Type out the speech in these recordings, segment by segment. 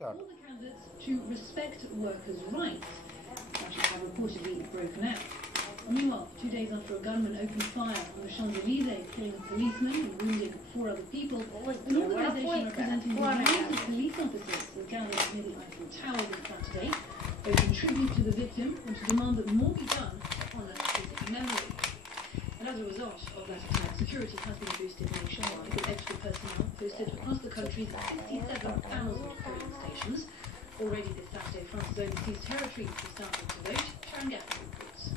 All the candidates to respect workers' rights, which have reportedly broken out. Meanwhile, 2 days after a gunman opened fire on the Champs-Élysées, killing a policeman and wounding 4 other people, an organisation representing the rights of police officers has gathered near the Eiffel Tower this Saturday, both in tribute to the victim and to demand that more be done to honour his memory. And as a result of that attack, security has been boosted nationwide, with extra personnel posted across the country's 67,000 polling stations. Already this Saturday, France's overseas territories are starting to vote. Sharon Gaffney reports.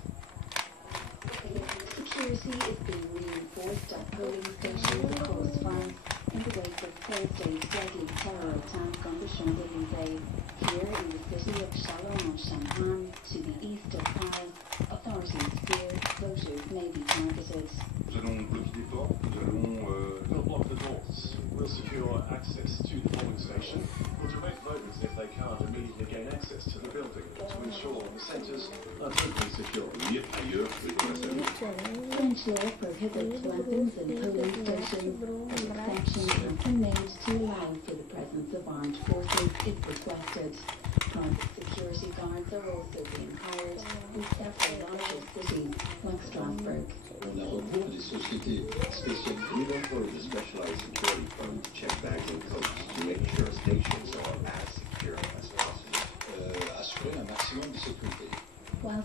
Security is being reinforced at polling stations across France in the wake of Thursday's deadly terror attack on the Champs-Élysées. Here in the city of Châlons-en-Champagne, to the east of Paris, authorities fear voters may be targeted. Nous allons bloquer des portes, we'll block the doors. We'll secure access to the polling station. We'll direct voters if they can't immediately gain access to the building to ensure the centres are totally secure. French law prohibits weapons in polling stations, but exceptions have been made to allow for the presence of armed forces if requested. Private security guards are also being hired in several larger cities like Strasbourg. On a recours à des sociétés spécialisées for the specialized security firms to check bags and codes to make sure stations are as secure as possible. Assurer un maximum de sécurité. While